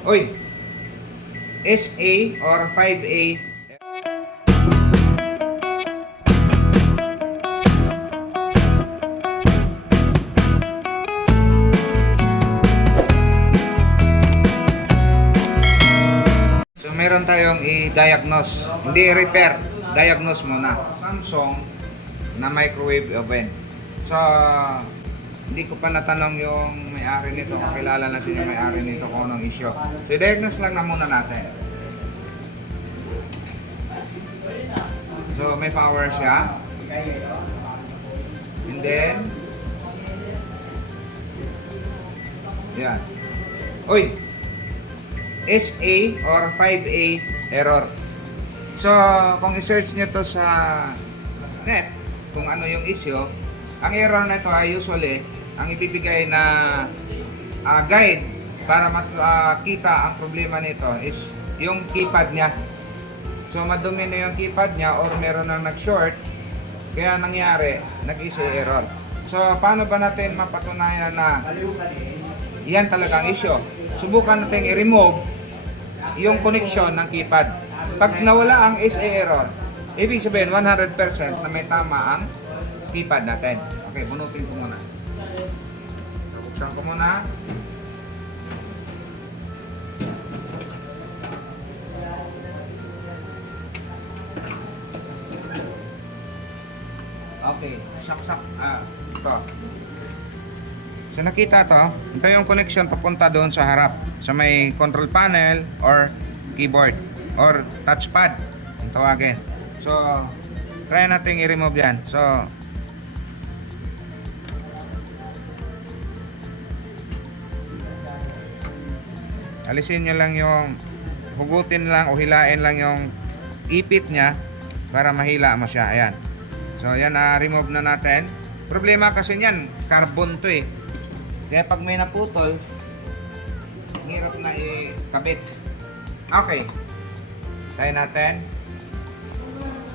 Oy, SA or 5A. So meron tayong i-diagnose, hindi i-repair, diagnose muna. Samsung na microwave oven. So hindi ko pa natanong yung may-ari nito, kakilala natin yung may-ari nito kung anong issue. So i-diagnose lang na muna natin. So may power siya. And then yan. Uy, SA or 5A error. So kung i-search nyo to sa net kung ano yung issue, ang error na ito ay usually ang ibibigay na guide para makita ang problema nito is yung keypad niya. So madumi na yung keypad niya or meron nang nag-short, kaya nangyari nag-issue error. So paano ba natin mapatunayan na yan talaga ang issue? Subukan natin i-remove yung connection ng keypad. Pag nawala ang SA error, ibig sabihin 100% na may tama ang keypad natin. Okay, bunutin ko muna. Buksan ko muna. Okay, saksak. Ito. So nakita to, ito yung connection papunta doon sa harap. Sa may control panel or keyboard or touchpad. Ang tawagin. So, try natin i-remove yan. So, alisin nyo lang yung, hugutin lang o hilain lang yung ipit nya para mahila mo siya. Ayan. So, yan remove na natin. Problema kasi yan, carbon to eh. Kaya pag may naputol, hirap na ikabit. Okay. Try natin.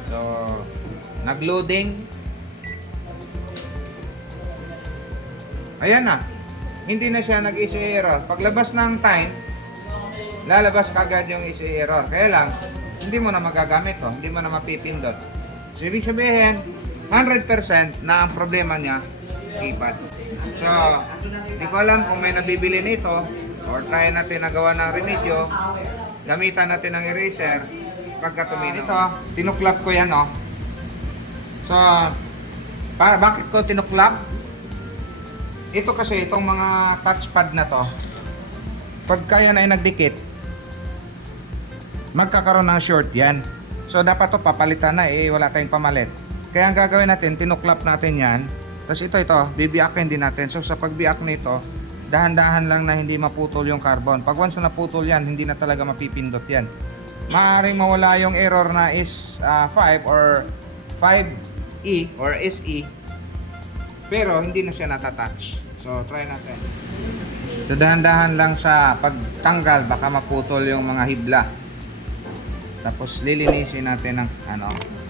So, nag-loading. Ayan na. Hindi na siya nag-issue error. Paglabas ng time, lalabas kagad yung issue error. Kaya lang, hindi mo na magagamit to. Hindi mo na mapipindot. So, ibig sabihin, 100% na ang problema niya, keypad. So, hindi ko alam kung may nabibili nito or try natin na gawa ng remedyo. Gamitan natin ng eraser pagka tumino. Ito, tinuklap ko yan, oh. So, bakit ko tinuklap? Ito kasi, itong mga touchpad na to, pagka yan ay nagdikit, magkakaroon ng short yan. So, dapat to papalitan na, wala tayong pamalit. Kaya ang gagawin natin, tinuklap natin yan. Tapos ito, bibiakin din natin. So, sa pagbiak nito, dahan-dahan lang na hindi maputol yung carbon. Pag once na naputol yan, hindi na talaga mapipindot yan. Maaaring mawala yung error na is 5 or 5E or SE, pero hindi na siya natatouch. So, try natin. So, dahan-dahan lang sa pagtanggal, baka maputol yung mga hibla. Tapos, lilinisin natin ng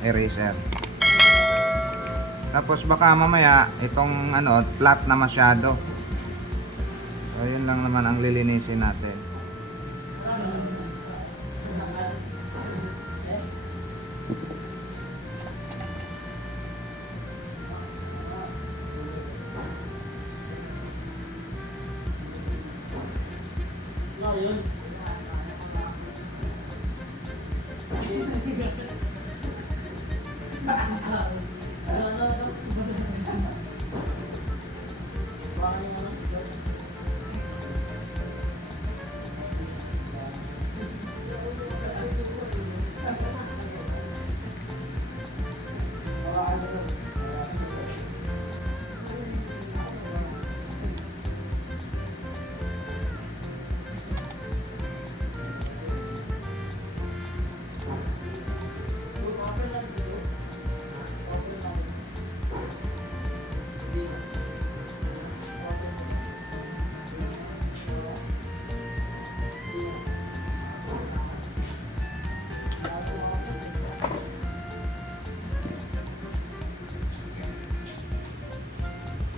eraser. Tapos, baka mamaya, itong flat na masyado. So, yun lang naman ang lilinisin natin.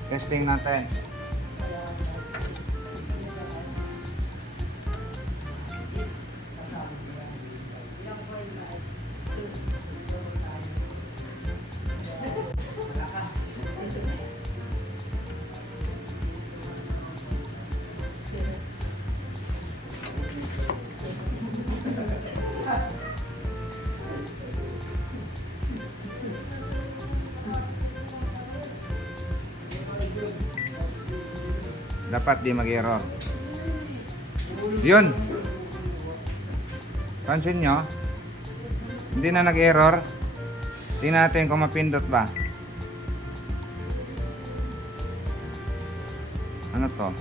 Testing natin. dapat di mag-error. Yun. Pansin nyo, hindi na nag-error. Tingnan natin kung mapindot ba. Ano to?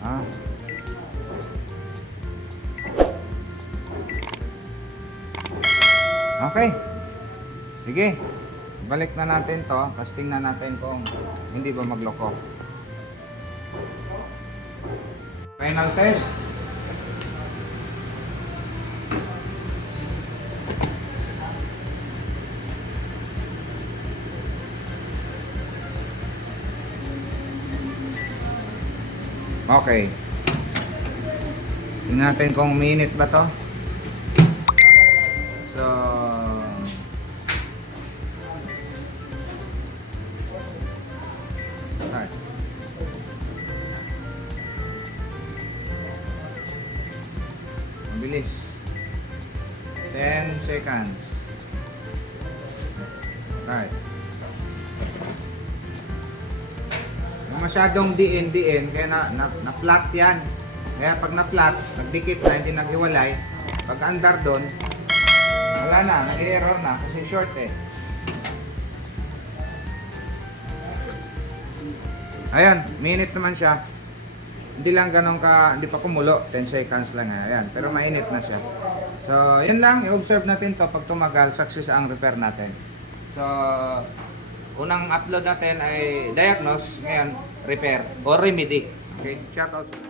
Ah. Okay. Sige. Balik na natin to. Tapos tingnan natin kung hindi ba magloko. Final test. Okay. Tingnan natin kung minute ba to. So, start. Mabilis. 10 seconds. Start. Masyadong diin kaya na-flat yan. Kaya pag na-flat, nagdikit na, hindi naghiwalay. Pag under doon, wala na, nag-error na kasi short eh. Ayan, minute naman siya. Hindi lang ganun ka, hindi pa kumulo, 10 seconds lang. Ayan, pero mainit na siya. So, yun lang, i-observe natin to. Pag tumagal, success ang repair natin. So, unang upload natin ay diagnose, ngayon repair or remedy. Okay, shout out.